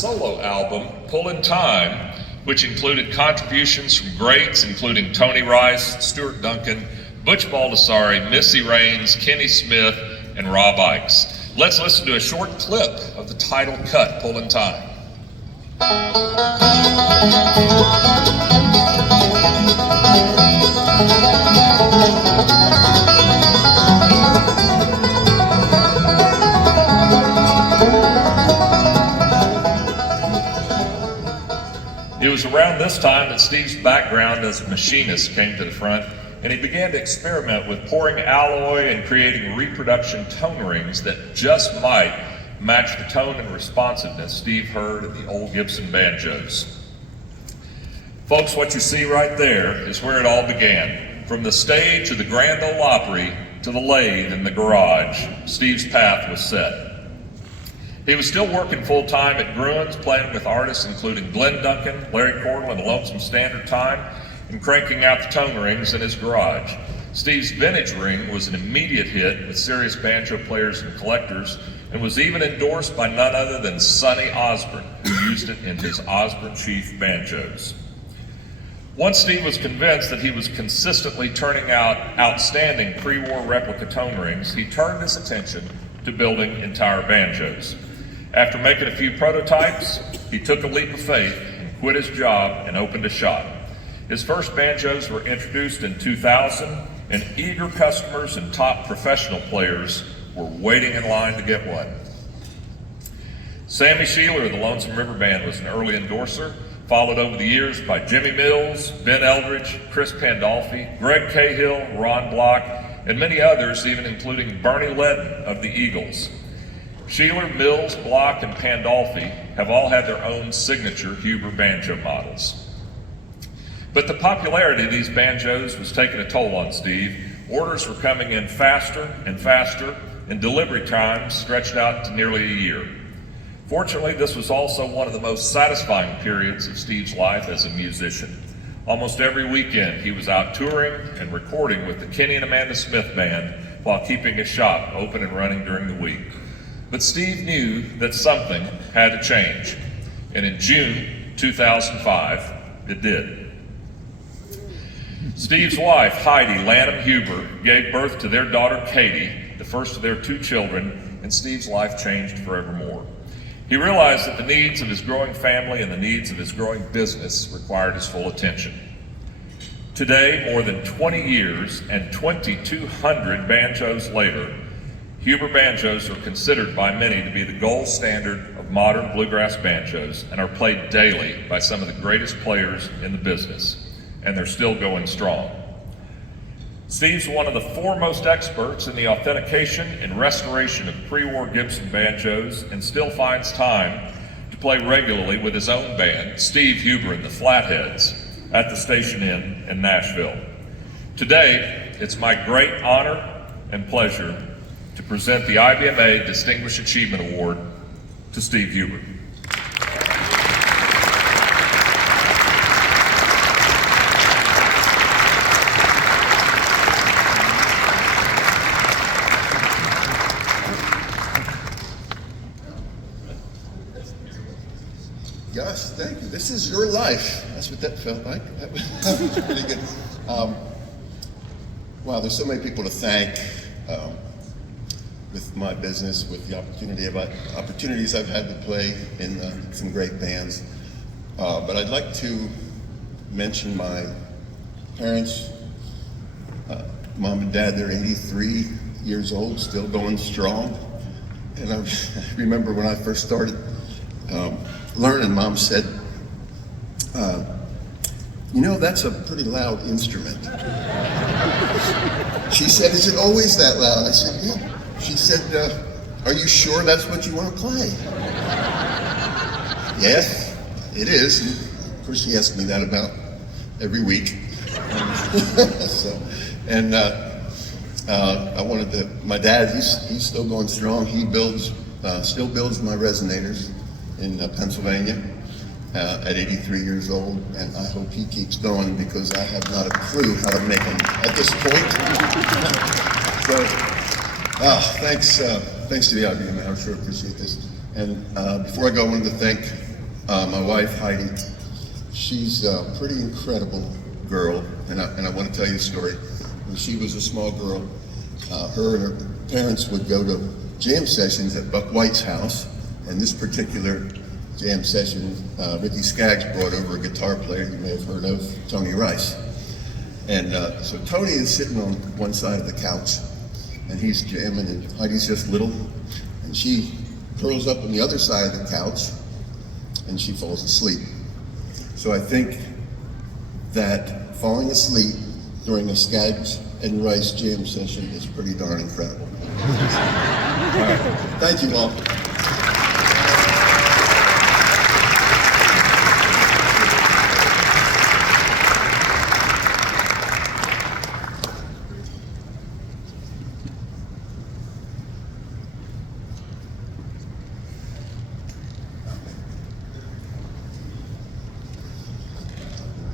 Solo album, Pullin' Time, which included contributions from greats including Tony Rice, Stuart Duncan, Butch Baldassare, Missy Raines, Kenny Smith, and Rob Ickes. Let's listen to a short clip of the title cut, Pullin' Time. It was around this time that Steve's background as a machinist came to the front, and he began to experiment with pouring alloy and creating reproduction tone rings that just might match the tone and responsiveness Steve heard in the old Gibson banjos. Folks, what you see right there is where it all began. From the stage of the Grand Ole Opry to the lathe in the garage, Steve's path was set. He was still working full-time at Gruen's, playing with artists including Glenn Duncan, Larry Cordell, and Lonesome Standard Time, and cranking out the tone rings in his garage. Steve's vintage ring was an immediate hit with serious banjo players and collectors, and was even endorsed by none other than Sonny Osborne, who used it in his Osborne Chief banjos. Once Steve was convinced that he was consistently turning out outstanding pre-war replica tone rings, he turned his attention to building entire banjos. After making a few prototypes, he took a leap of faith and quit his job and opened a shop. His first banjos were introduced in 2000, and eager customers and top professional players were waiting in line to get one. Sammy Sheeler of the Lonesome River Band was an early endorser, followed over the years by Jimmy Mills, Ben Eldridge, Chris Pandolfi, Greg Cahill, Ron Block, and many others, even including Bernie Ledden of the Eagles. Sheeler, Mills, Block, and Pandolfi have all had their own signature Huber banjo models. But the popularity of these banjos was taking a toll on Steve. Orders were coming in faster and faster, and delivery times stretched out to nearly a year. Fortunately, this was also one of the most satisfying periods of Steve's life as a musician. Almost every weekend, he was out touring and recording with the Kenny and Amanda Smith Band while keeping his shop open and running during the week. But Steve knew that something had to change, and in June 2005, it did. Steve's wife, Heidi Lanham Huber, gave birth to their daughter, Katie, the first of their two children, and Steve's life changed forevermore. He realized that the needs of his growing family and the needs of his growing business required his full attention. Today, more than 20 years and 2,200 banjos later, Huber banjos are considered by many to be the gold standard of modern bluegrass banjos and are played daily by some of the greatest players in the business, and they're still going strong. Steve's one of the foremost experts in the authentication and restoration of pre-war Gibson banjos and still finds time to play regularly with his own band, Steve Huber and the Flatheads, at the Station Inn in Nashville. Today, it's my great honor and pleasure to present the IBMA Distinguished Achievement Award to Steve Huber. Gosh, thank you. This is your life. That's what that felt like. That was pretty good. Wow, there's so many people to thank with my business, with the opportunities I've had to play in some great bands. But I'd like to mention my parents, mom and dad. They're 83 years old, still going strong. And I remember when I first started learning, Mom said, you know, that's a pretty loud instrument. She said, is it always that loud? I said, yeah. She said, are you sure that's what you want to play? Yes, it is. And of course, she asks me that about every week. I wanted to, my dad, he's still going strong. He still builds my resonators in Pennsylvania at 83 years old, and I hope he keeps going because I have not a clue how to make them at this point. So, thanks to the IBMA, I sure appreciate this. And before I go, I wanted to thank My wife, Heidi, she's a pretty incredible girl, and I want to tell you a story. When she was a small girl, her and her parents would go to jam sessions at Buck White's house, and this particular jam session, Ricky Skaggs brought over a guitar player you may have heard of, Tony Rice. And so Tony is sitting on one side of the couch, and he's jamming, and Heidi's just little, and she curls up on the other side of the couch, and she falls asleep. So I think that falling asleep during a Skaggs and Rice jam session is pretty darn incredible. All right. Thank you all.